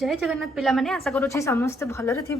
जय जगन्नाथ पिला माने आशा करूँ समस्ते भलरे थी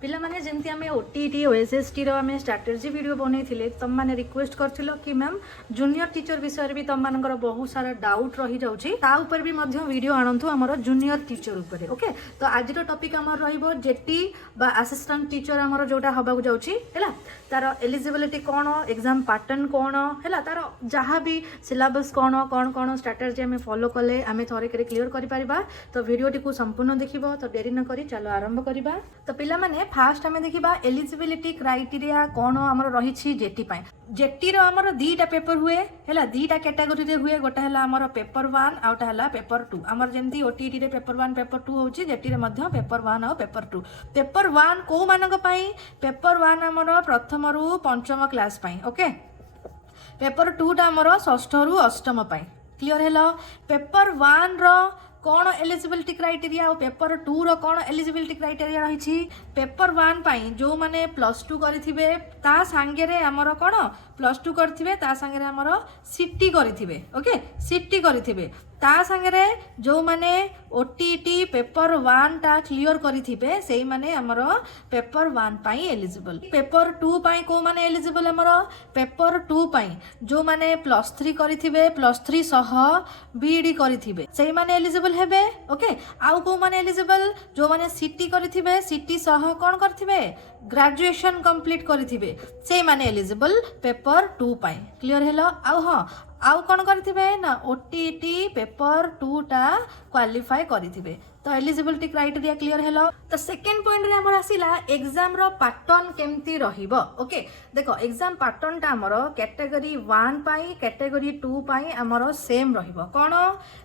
पिला माने जमती आम ओटीटी ओएसएसटी रो आम स्ट्राटेजी वीडियो बनै तुम मैंने रिक्वेस्ट कर कि मैम जूनियर टीचर विषय भी तुम मानकर बहुत सारा डाउट रही जाऊँगी ऊपर भी वीडियो आणतु आमर जूनियर टीचर उपर ओके। तो आज टॉपिक आमर रहिबो जेटी बा असिस्टेंट टीचर आमर जोटा हबा जाउची हैला तार एलिजिबिलिटी कौन एग्जाम पैटर्न कौन हैला तार जहाँ भी सिलेबस कौन कौन कौन स्ट्राटेजी आम फॉलो कले आम थरक क्लियर कर पारिबा। तो वीडियो टी संपूर्ण देखिबो तो देरी न करी चलो आरंभ करिबा। तो पिला माने फास्ट आम देखिबा एलिजिबिलिटी क्राइटेरिया कौन आमर रही जेटी पाए जेटी रो आमर दीटा पेपर हुए हैला दीटा कैटेगरी रे हुए गोटा हैला आमर पेपर 1 आउटा हैला पेपर 2 आमर जेमती ओटीटी रे पेपर 1 पेपर 2 होची जेटी रे मध्य पेपर 1 और पेपर 2 पेपर 1 को मानक पाई पेपर 1 आमर प्रथम रु पंचम क्लास पाई ओके पेपर 2 टा आमर षष्ठ रु अष्टम पाई क्लियर हैला। पेपर 1 रो कौन एलिजिबिलिटी क्राइटेरिया और पेपर 2 रो कौन एलिजिबिलिटी क्राइटेरिया रही पेपर 1 पाई जो माने +2 करिथिबे ता सांगे रे हमर कौन +2 करथिबे ता सांगे रे हमर सिटी करथिबे ओके सिटी करथिबे ता सांगे रे जो माने ओटीटी पेपर 1 टा क्लियर करथिबे सेही माने हमर पेपर 1 पाई एलिजिबल। पेपर 2 पाई को माने एलिजिबल हमर पेपर 2 पाई जो माने +3 करथिबे +3 सह बीडी करथिबे सेही माने एलिजिबल हेबे ओके। आउ को माने एलिजिबल जो माने सिटी करथिबे सिटी सह कोन करथिबे ग्रेजुएशन कंप्लीट करथिबे सेही माने एलिजिबल पेपर 2 पाई क्लियर हेलो। आउ हां आउ कौन करथिबे ना ओटीटी पेपर 2 टा क्वालिफाई करथिबे तो एलिजिबिलिटी क्राइटेरिया क्लियर हेलो। तो सेकंड पॉइंट रे हमर आसीला एग्जाम रो पैटर्न केमती रहिबो ओके। देखो एग्जाम पैटर्न टा हमर कैटेगरी 1 पाई कैटेगरी 2 पाई हमर सेम रहिबो कोन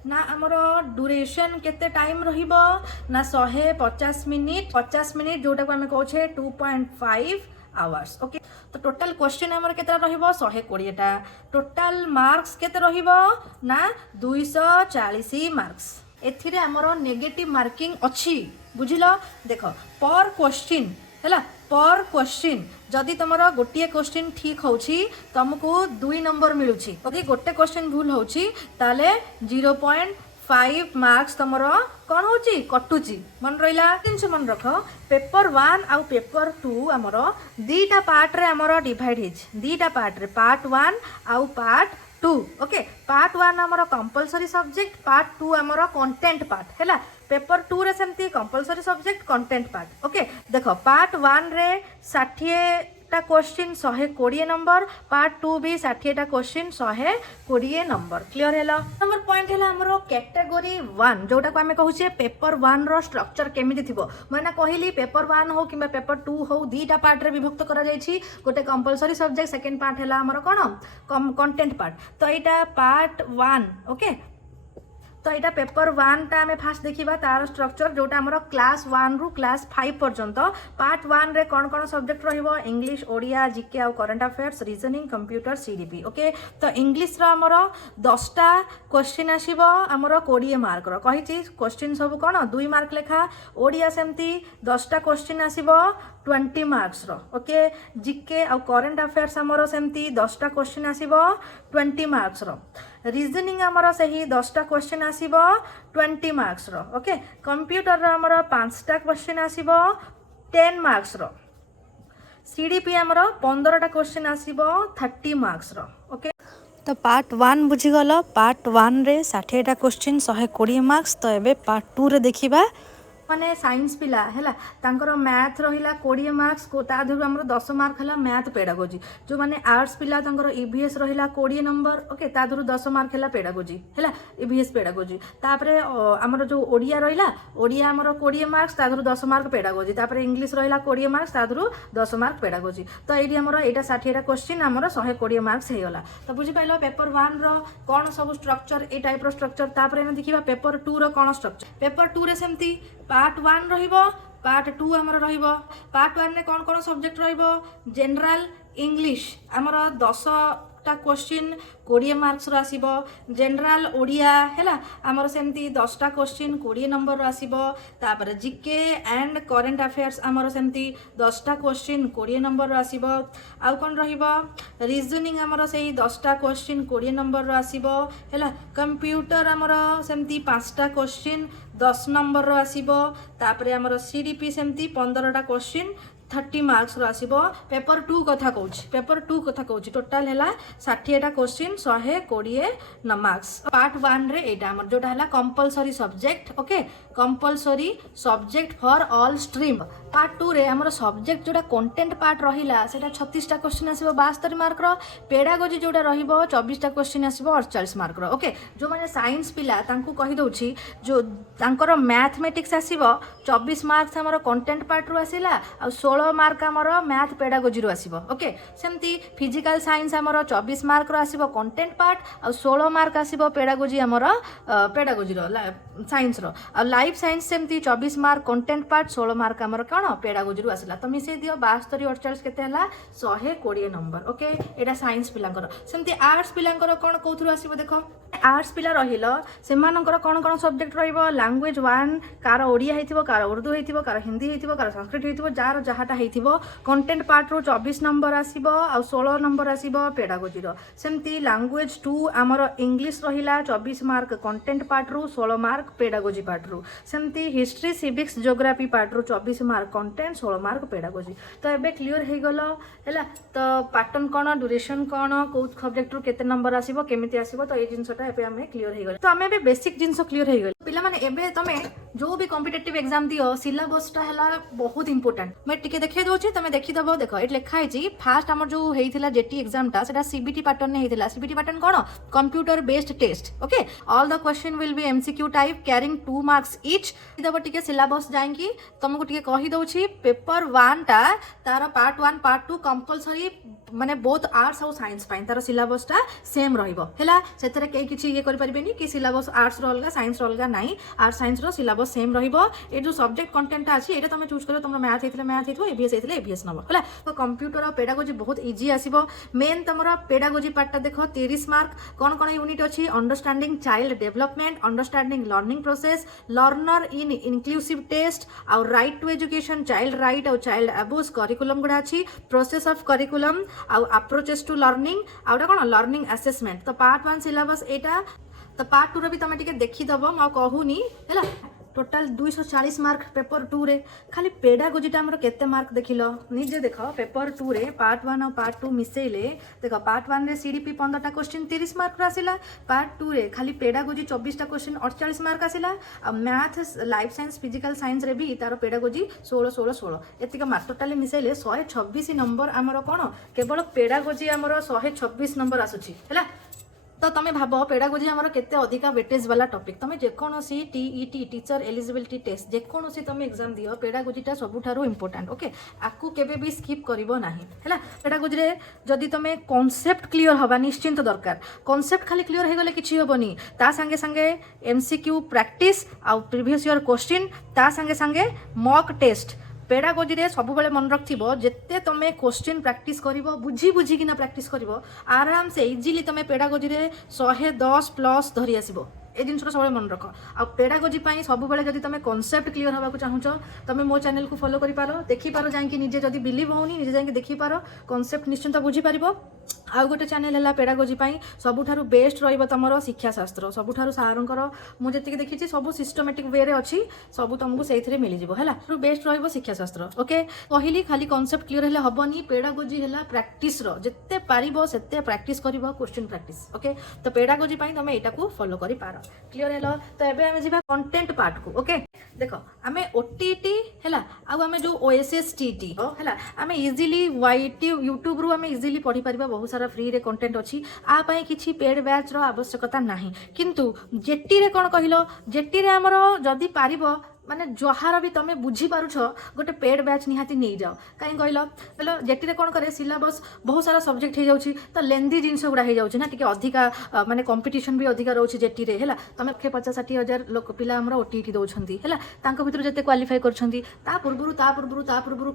ना हमर ड्यूरेशन केते टाइम रहिबो ना 150 मिनिट जोटा को हमें कहछे 2.5 आवर्स ओके। तो टोटल क्वेश्चन हमर केतरा रहिबो 120 टा टोटल मार्क्स केते रहिबो ना 240 मार्क्स एथिरे हमर नेगेटिव मार्किंग अछि बुझिलो। देखो पर क्वेश्चन हैला पर क्वेश्चन जदि तुमर गोटे क्वेश्चन ठीक होछि तुमको 2 नंबर मिलुछि ओके गोटे क्वेश्चन भूल होछि ताले 0.5 मार्क्स तुमर कौन होची कटुची मन रहिला जिनस मन रख पेपर 1 आउ पेपर 2 हमर दीटा पार्ट रे हमर डिवाइड हिच दीटा पार्ट रे पार्ट 1 आउ पार्ट 2 ओके। पार्ट 1 हमर कंपलसरी सब्जेक्ट पार्ट 2 हमर कंटेंट पार्ट हैला पेपर 2 रे सेमती compulsory subject content part okay. देखो पार्ट 1 रे 60 टा क्वेश्चन 120 नंबर पार्ट 2 भी 60 टा क्वेश्चन 120 नंबर क्लियर हैला। नंबर पॉइंट हैला हमरो कैटेगरी 1 जोटा को हमें कहूचे पेपर 1 रो स्ट्रक्चर केमिति थिबो माने कहली पेपर 1 हो किबा पेपर 2 हो दीटा पार्ट रे विभक्त करा जायछि गोटे कंपलसरी सब्जेक्ट सेकंड पार्ट हैला हमरो कोन कंटेंट पार्ट तो एटा पार्ट 1 ओके। तो यहाँ पेपर 1 टा आम फास्ट देखा तार स्ट्रक्चर जोटा आम क्लास 1 रु क्लास 5 पर्यंत पार्ट 1 रे कौन कौन सब्जेक्ट रहिबो इंग्लिश ओडिया जीके आउ current affairs reasoning computer CDP okay. तो इंग्लिश रो आमर 10 टा क्वेश्चन आसीबो आमर 20 मार्क रो कहिछि क्वेश्चन सब कौन 2 मार्क लेखा ओडिया सेमती 10 टा क्वेश्चन आसीबो 20 मार्क्स रो ओके। जीके आउ करंट अफेयर्स आमर सेमती 10 टा क्वेश्चन आसीबो 20 मार्क्स रो रीजनिंग आमर सही 10 टा क्वेश्चन आसीबो 20 मार्क्स रो ओके। कंप्यूटर रो आमर 5 टा क्वेश्चन आसीबो 10 मार्क्स रो सीडीपी आमर 15 टा क्वेश्चन आसीबो 30 मार्क्स रो ओके। तो पार्ट 1 बुझी गलो पार्ट 1 रे 60 टा क्वेश्चन 120 मार्क्स। तो एबे पार्ट 2 रे देखिबा माने साइंस पिला हैला तांकर मैथ रहिला 20 मार्क्स को ता धरु हमर 10 मार्क हला मैथ पेडागोजी जो माने आर्ट्स पिला तांकर ईवीएस रहिला 20 नंबर ओके ता धरु 10 मार्क हला पेडागोजी हैला ईवीएस पेडागोजी तापरे हमर जो ओडिया रहिला ओडिया हमर 20 मार्क्स ता धरु 10 मार्क पेडागोजी तापरे इंग्लिश रहिला 20 मार्क्स ता धरु 10 मार्क पेडागोजी। तो एडी हमर एटा 60 टा क्वेश्चन हमर 120 मार्क्स हे गला। तो बुझी पाइलो पेपर 1 रो कोन सब स्ट्रक्चर ए टाइप रो स्ट्रक्चर तापरे हम देखिबा पेपर 2 रो कोन स्ट्रक्चर पेपर 2 रे सेमती पार्ट 1 रहिबो पार्ट 2 हमर रहिबो पार्ट 1 रे कोन कोन सब्जेक्ट रहिबो जनरल इंग्लिश हमर 10 10टा क्वेश्चन 20 मार्क्स आसीबो जनरल ओडिया हैला हमर सेमती 10टा क्वेश्चन 20 नंबर आसीबो तापर जीके एंड करंट अफेयर्स हमर सेमती 10टा क्वेश्चन 20 नंबर आसीबो आ कोन रहिबो रीजनिंग हमर सेही 10टा क्वेश्चन 20 नंबर आसीबो हैला कंप्यूटर हमर सेमती 5टा क्वेश्चन 10 नंबर आसीबो तापर हमर सीडीपी सेमती 15टा क्वेश्चन 30 मार्क्स आसीबो पेपर 2 कथा कहूँ पेपर 2 कथा कहूँ टोटाल है 60टा क्वेश्चन 120 मार्क्स पार्ट 1 रे एटा हमर जोटा है compulsory subject okay compulsory subject for all stream part 2 रे हमर सब्जेक्ट जोटा कंटेंट पार्ट रहिला सेटा 36टा क्वेश्चन आसीबो 72 मार्क रो पेडागोजी जोटा रहिबो 24टा क्वेश्चन आसीबो 48 मार्क रो ओके जो माने साइंस पिला तांकू कहि दउछि जो तांकर मैथमेटिक्स आसीबो 24 मार्क्स हमर कंटेंट पार्ट रो आसीला आ 16 मार्क हमर मैथ पेडागोजी रो आसीबो ओके सेमती फिजिकल साइंस हमर 24 मार्क रो आसीबो कंटेंट पार्ट आ 16 मार्क आसीबो पेडागोजी हमर पेडागोजी रो साइंस रो आ लाइफ साइंस सेमती 24 मार्क कंटेंट पार्ट 16 मार्क हमर कोन पेडागोजी रो आसीला तो मिसे दियो 72 48 केते हला 120 नंबर ओके एटा साइंस पिलांकर सेमती आर्ट्स पिलांकर कोन कोथुर आसीबो देखो आर्ट्स पिला रहिलो सेमानकर कोन कोन सब्जेक्ट रहिबो लैंग्वेज 1 कार ओडिया हेतिबो कार उर्दू हेतिबो कार हिंदी हेतिबो कार संस्कृत हेतिबो जार जहाटा हेतिबो कंटेंट पार्ट रो 24 नंबर आसीबो आ 16 नंबर आसीबो पेडागोजी रो सेमती लैंग्वेज 2 हमर इंग्लिश रहिला 24 मार्क कंटेंट पार्ट रो 16 मार्क पेडागोजी पार्ट रो सेमती हिस्ट्री सिविक्स ज्योग्राफी पार्ट रो 24 मार्क कंटेंट 16 मार्क पेडागोजी तो एबे क्लियर हे गलो हैला तो पैटर्न कोन ड्यूरेशन कोन को सब्जेक्ट रो केते नंबर आसीबो केमिति आसीबो तो ए जिंसटा एबे हमें क्लियर हे गलो तो हमें एबे बेसिक जिंस क्लियर हे गलो पिला माने एबे तमे जो भी कॉम्पिटिटिव एग्जाम दियो सिलेबस टा हला बहुत इंपोर्टेंट मैं टिके देखै दोछि तमे देखि दबो देखो एट लिखा है जी फास्ट हमर जो हेइथिला जेटी एग्जाम टा सेटा सीबीटी पैटर्न ने हेइथिला सीबीटी पैटर्न कोन computer based test okay all the question will be MCQ type carrying 2 marks each दबो टिके सिलेबस जाइंकी तुमको टिके कहि दोछि पेपर 1 टा तार पार्ट 1 पार्ट 2 कंपलसरी माने बोथ आर्ट्स और साइंस पाइन तार सिलेबस टा सेम रहिबो हैला सेतरे के किछि ये करि परिबेनी कि सिलेबस आर्ट्स रो अलगा साइंस रो अलगा नाही आर्ट्स साइंस रो सिलेबस सेम रहिबो ए जो सब्जेक्ट कंटेंट अछि एटा तमे चूज करियो तुमरो मैथ हेतले मैथ हेतबो एबीएस हेतले एबीएस नबो हैला तो कंप्यूटर और पेडागोजी बहुत इजी आसीबो मेन तमरो पेडागोजी पार्ट टा देखो 30 मार्क कोन कोन यूनिट अछि understanding child development understanding learning process learner in inclusive test और right to education child right और चाइल्ड अब्यूज करिकुलम गुडा अछि प्रोसेस ऑफ करिकुलम और अप्रोचेस टू लर्निंग आउटा कोन लर्निंग असेसमेंट तो पार्ट 1 सिलेबस एटा तो पार्ट 2 रे भी तमे टिके देखि दबो म कहूनी हैला टोटल 240 मार्क पेपर 2 रे खाली पेडागोजी टा हमर केते मार्क देखिलो निजे देखो पेपर 2 रे पार्ट 1 और पार्ट 2 मिसेइले देखो पार्ट 1 रे सीडीपी 15 टा क्वेश्चन 30 मार्क आसिला पार्ट 2 रे खाली पेडागोजी 24 टा क्वेश्चन 48 मार्क आसिला आ math life science physical science रे भी तार पेडागोजी 16 16 16 एतिका मार्क टोटली मिसेइले 126 नंबर हमर कोन केवल पेडागोजी हमर 126 नंबर आसुची हैला तो तुम भाव पेडागोजी हमर केते अधिका वेटेज वाला टॉपिक तुम जेकोसी टीईटी टीचर एलिजिबिलिटी टेस्ट जेकोसी तुम एग्जाम दियो पेडागोजीटा सबुठारु इंपोर्टेंट ओके आकु केबे भी स्किप करिवो नाही हैला पेडागोजी रे जदी तुम कांसेप्ट क्लियर हबा निश्चिंत दरकार कांसेप्ट खाली क्लियर हे गले किछि होबनी ता संगे संगे एमसीक्यू प्रैक्टिस आ प्रीवियस ईयर क्वेश्चन ता संगे संगे मॉक टेस्ट पेडागोजी रे सब बेले मन रखिबो जेते तमे क्वेश्चन प्रैक्टिस करिवो बुझी बुझी किना प्रैक्टिस करिवो आराम से इजीली तमे पेडागोजी रे 110 प्लस धरि आसीबो ए जिनसटा सब मन रख आ पेडागोजी पाई सब बेले जदी तमे कांसेप्ट क्लियर हबा को चाहूचो तमे मो चैनल को फॉलो करि पारो देखि पारो जांकी निजे जदी बिलीव होनी निजे जांकी देखि पारो कांसेप्ट निश्चिंत बुझी पारिबो आ गोटे चैनल है पेडागोजी पाई सबुठारु बेस्ट रहिबो तमरो शिक्षा शास्त्र सबुठारु सारंकर मु जति देखिछि सब सिस्टमैटिक वे रे अछि सब तुमको सेइथरे मिलि जिवो हैला बेस्ट रहिबो शिक्षा शास्त्र ओके कहली खाली कांसेप्ट क्लियर हेले हबनी पेडागोजी हैला प्रैक्टिस रो जत्ते पारिबो सेत्ते प्रैक्टिस करिवो क्वेश्चन प्रैक्टिस ओके तो पेडागोजी पाई तमे एटा को फॉलो करि पारो क्लियर हेलो तो एबे हमें जिबा कंटेंट पार्ट को ओके देखो हमें ओटीटी हैला आ हमें जो ओएसएस टीटी हैला हमें इजीली वाईटी यूट्यूब रू हमें इजीली पढ़ी परिबा बहुत सारा फ्री रे कंटेंट अछि आ पई किछि पेड बैच रो आवश्यकता नाही किंतु जेटी रे कोन कहिलो जेटी रे हमरो जदी पारिबो माने जहार भी तुम बुझी पारुछ गोटे पेड बैच निहाती नहीं जाओ कहीं कहल बोलो जेटी कौन करे सिलेबस बहुत सारा सब्जेक्ट हो जाऊँगी तो लेंदी जिनस गुड़ा हो जाऊँगी ना टी अधिका माने कंपटीशन भी अधिका रोचे जेटी रे है तुम 50-60 लोक पिला ओटीटी दौरान है भर जिते क्वालिफाई कर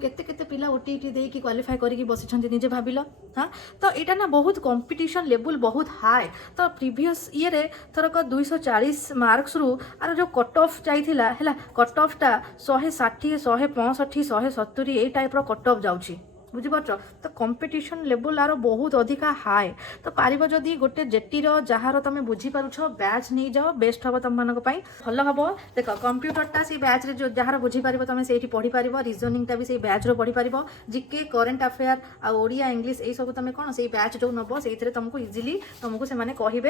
केते पिला ओटीटी देकी क्वालिफाई करके बसी निजे भाविल हाँ तो यहाँ ना बहुत कंपटीशन लेवल बहुत हाई तो प्रीवियस ईयर थरक 240 मार्क्स रु आर जो कट ऑफ जाइथिला है कट ऑफटा 160 165 170 ये टाइप कट ऑफ जाउची बुझिपार तो कंपटीशन लेवल आर बहुत अधिका हाई तो पार जदि गोटे जेटीर जार तुम बुझीपारुछ बैच नहीं जाओ बेस्ट हम तुम मानक भल हम देख कंप्यूटरटा से बैच रे जार बुझीपार तुम से पढ़ी पार रिजनिंगटा भी से बैच रो पढ़ी पार जीके करेन्ट अफेयर आ ओडिया इंग्लिश ये सब तुम कौन से बैच जो नब से तुमको इजिली तुमको से कहे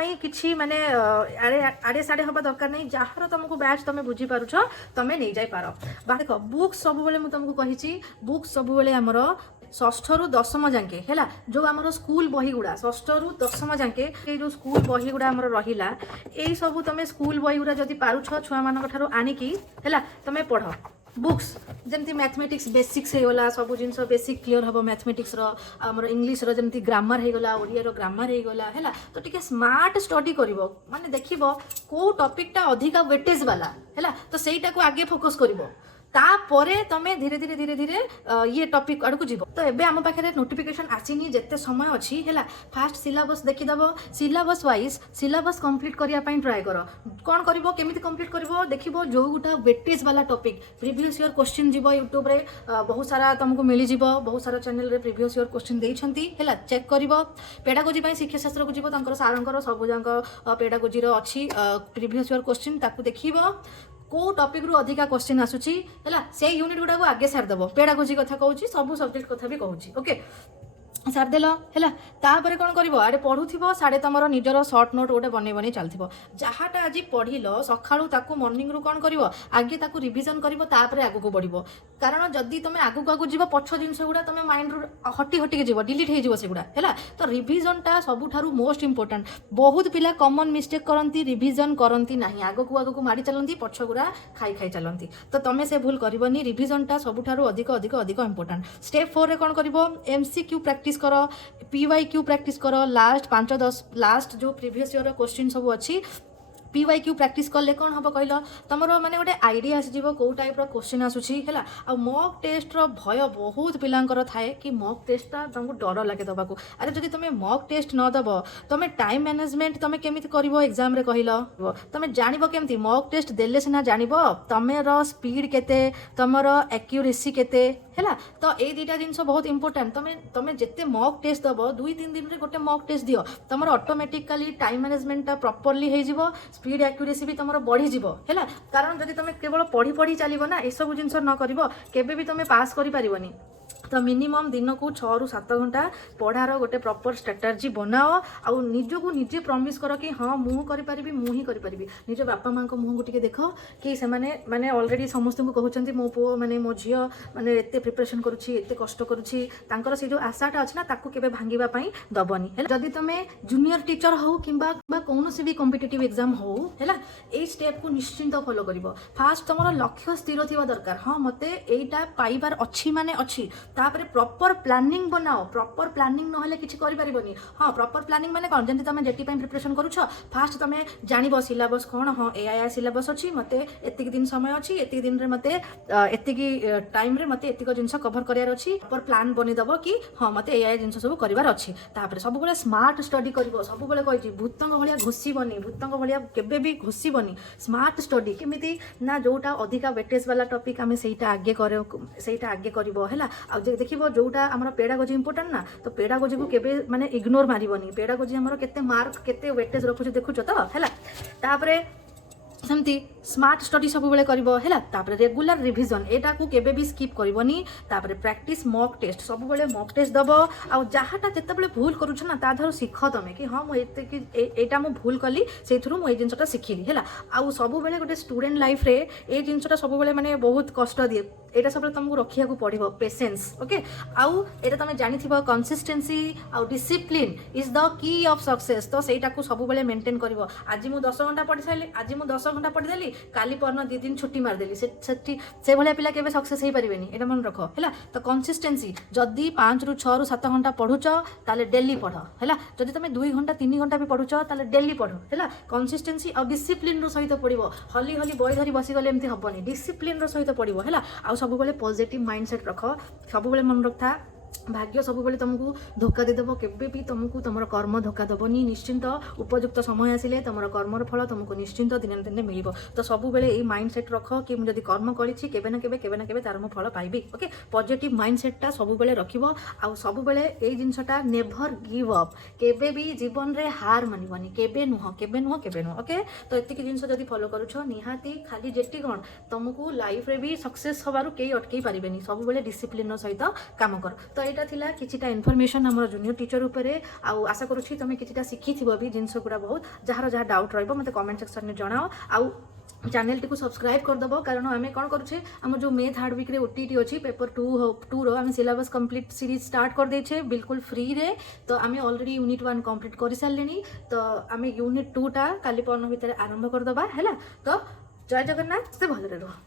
है कि माने आड़े साड़े हवा दरकार नहीं जार तुमको बैच तुम बुझीपारुछ तुम नहीं जाई पार देख बुक्स सब बेले तुमको कही बुक सब बेले आमर षष्ठ रु दशम जाके है जो आमर स्कूल बही गुड़ा षष्ठ रु दशम जाके जो स्कूल बही गुड़ा आमर रहिला यही सब तुम स्कूल बही गुड़ा जदि पारुछ छुआ मान ठारू आनिकी है तुम पढ़ बुक्स जमती मैथमेटिक्स बेसिक्स होगला सब जिन बेसिक क्लीयर हम मैथमेटिक्स आमर इंग्लीश जमती ग्रामर होगला ओडिया ग्रामर होगला है तो टी स्मार्ट स्टडी कर माने देख कौ टॉपिकटा अधिका वेटेज वाला है तो सहीटा को आगे फोकस कर तापरे तमें धीरे धीरे धीरे धीरे ये टॉपिक आड़ को जीव तो एबे आम पाखे नोटिफिकेशन आसीनी जिते समय अच्छी है फास्ट सिलेबस देखीदेव सिलेबस वाइज सिलेबस कंप्लीट करने ट्राए कर कौन कर केमी कंप्लीट कर देख जो गोटा वेटेज वाला टॉपिक प्रीवियस ईयर क्वेश्चन जीव यूट्यूब रे बहुत सारा तुमको मिल जाव बहुत सारा चैनल रे प्रीवियस ईयर क्वेश्चन देइछंती है चेक कर पेडागोजी शिक्षाशास्त्र को जीव सार सब जाक पेडागोजी अच्छी प्रीवियस ईयर क्वेश्चन ताकू देखिब को टॉपिक रु अधिका क्वेश्चन आसुची है से यूनिट गुड़ा को आगे सारदेव पेडागोजी कथा कहूँ सब सब्जेक्ट कथा भी कहूँ ओके सारदेल है तापर कौन कर आड़े पढ़ुव साड़े तुम निजर सर्ट नोट गोटे बन बन चलती जहाँटा आज पढ़िल सका मर्निंग रू कौन कर आगे ताकू रिविजन कर आगू बढ़ो कारण जदि तुम आगू आगू जीव पछ जिन गुड़ा तुम माइंड रू हटी हटिके जीव डिलीट हो सेगुड़ा है तो रिविजनटा सबुठारु मोस्ट इंपोर्टेंट बहुत पिला कॉमन मिस्टेक करती रिविजन करती ना आगू आगू माड़ी चलती पछ गुड़ा खाई खाई चलती तो तुम से भूल करनी रिविजनटा सबुठारु अधिक अधिक अधिक इंपोर्टेंट स्टेप 4 रे कौन कर एमसीक्यू प्रैक्टिस कर पीवाईक्यू प्रैक्टिस कर लास्ट 5-10 लास्ट जो प्रीवियस ईयर क्वेश्चन सब अच्छी पीवाईक्यू प्रैक्टिस कले कौन हम कहल तुम माने गोटे आइडिया आसीଯିव कौ टाइप क्वेश्चन आसूसी है आ मॉक टेस्ट रो भय बहुत पिलांकर थाए कि मॉक टेस्टा तुमको डर लगे दबाकू अरे जदि तुम मॉक टेस्ट न दब तुम टाइम मैनेजमेंट तुम केमी कर एग्जाम रे कहल तुम जानिब केमती मॉक टेस्ट देले सिना जानिब तुमर स्पीड केते तुमर एक्यूरेसी केते है तो ये दुटा जिन बहुत इंपोर्टेंट तुम जिते मॉक टेस्ट दब 2-3 दिन में गोटे मॉक टेस्ट दियो तुम ऑटोमेटिकली टाइम मैनेजमेंटा प्रॉपर्ली हो स्पीड एक्यूरेसी भी तुम बढ़ीज है कारण जब तुम केवल पढ़ी पढ़ी चलो ना ये सब जिन न कर भी तुम पास कर तो मिनिमम दिन को 6 ରୁ 7 घंटा पढ़ार गोटे प्रॉपर स्ट्रेटजी बनाओ आउ निजको निजे प्रॉमिस कर कि हाँ मु करी मु ही करी निज बापा माँ को मुँह को टिके देख कि से माने ऑलरेडी समस्त को कहते मो पुओ माने मो झी माने एते प्रिपरेशन करुछि एते कष्ट करुछि तांकर से जो आशाटा अछि ना ताकू केबे भांगिबा पई दबनी है जदि तुमे जूनियर टीचर हो किंबा कौन से भी कॉम्पिटिटिव एग्जाम हो है ए स्टेप को निश्चिंत फॉलो करिवो फास्ट तुमर लक्ष्य स्थिर थिबा दरकार हाँ मते एटा पाइबार अछि माने अछि तापरे प्रॉपर प्लानिंग बनाओ प्रॉपर प्लानिंग न हेले किछि करि परिबनी हाँ प्रॉपर प्लानिंग माने कोन जंती तमे जेटी पई प्रिपरेशन करूछ फास्ट तमे जानिबो सिलेबस कोन हाँ एआई सिलेबस अछि मते एतिक दिन समय अछि एतिक दिन रे मते एतिक टाइम रे मते एतिक जिंस कवर करियार अछि प्रॉपर प्लान बनि दबो कि हाँ मते एआई जिंस सब करिवार अछि तापरे सब बेले स्मार्ट स्टडी करिवो सब बेले कहिछि भूतंग भलिया घुसीबनी भूतंग भलिया केबे भी घुसीबनी स्मार्ट स्टडी केमिति ना जोटा अधिका वेटेज वाला टॉपिक आमे सेटा आगे करिवो हैला आ देखिबो जोटा हमर पेडागोजी इंपोर्टेंट ना तो पेडागोजी को केबे माने इग्नोर मारिबनी पेडागोजी हमर केते मार्क केते वेटेज रखुछ देखुछ तो हैला तापरे सेमती स्मार्ट स्टडी सब बेले करिवो हैला तापरे रेगुलर रिवीजन एटा को केबे भी स्किप करिवनी तापरे प्रैक्टिस मॉक टेस्ट सब बेले मॉक टेस्ट दबो आ जहाटा जते बेले भूल करूछ ना ता धरो सिख तमे कि हां मो एते कि एटा मो भूल कली सेथुरु मो ए जिंसटा सिखिली हैला आ सब बेले गोटे स्टूडेंट लाइफ रे ए जिंसटा सब बेले माने बहुत कष्ट दिए एटा सब बेले तुमको रखिया को पड़िबो पेशेंस ओके आउ एटा तमे जानिथिबो कंसिस्टेंसी आउ discipline is the key of success तो सेटा को सब बेले मेंटेन करिवो आज मु 10 घंटा पढ़ी साइली आज मु 10 घंटा पढ़ीदेली काली परन 2 दिन छुट्टी मारदेली से भाया पिला केबे सक्सेस हो पारे एटा मन रख है। तो कंसिस्टेंसी जदि 5 ରୁ 6 ରୁ 7 घंटा पढ़ुच ताले डेली पढ़ है। जदि तुम 2 घंटा 3 घंटा भी पढ़ुच ताले डेली पढ़ है। कंसिस्टेंसी और डिसिप्लिन सहित पढ़ो हली हली बही धरी बसीगले एमती हेनी डिसिप्लिन सहित पढ़ो है। आउ सब पॉजिटिव माइंडसेट रख सब मन रखा भाग्य सब तुमको धोखा देदेव केबे भी तुमको तुम कर्म धोखा देवनी निश्चिंत उपयुक्त समय आसिले तुम कर्मर फल तुमको निश्चिंत दिन दिन मिल। तो सब ये माइंडसेट रख कि मुझे कर्म करी केबे ना केबे तार मु फल पाइबी। ओके पॉजिटिव माइंडसेटा सब रखिबो आउ सब ए जिनसटा नेभर गिव अप केबे भी जीवन रे हार मानिबनी केबे नुह। ओके तो एतिक जिनस जदि फॉलो करूछ निहाती खाली जेटी कौन तुमको लाइफ रे भी सक्सेस हबारु केही अटकई पारिबेनी सब डिसिप्लिन सहित काम कर। तो यहाँ थिला किछिटा इनफॉरमेशन हमर जूनियर टीचर उपरे आउ आशा करूछि तुम किछिटा शिखिथिबो भी जिनस गुड़ा बहुत जार जहाँ डाउट रहिबो मते कमेंट सेक्शन में जणाओ आउ चैनल टी को सब्सक्राइब करदेव कारण आम कौन करुचे आम जो मे 3rd वीक OTET अच्छी पेपर 2 रो आम सिलेबस कंप्लीट सीरीज स्टार्ट कर देछे बिल्कुल फ्री रे। तो आम ऑलरेडी यूनिट 1 कंप्लीट कर सारे तो आम यूनिट 2 टा काली परन भितर आरंभ करदबा है। तो जय जगन्नाथ से भल रह।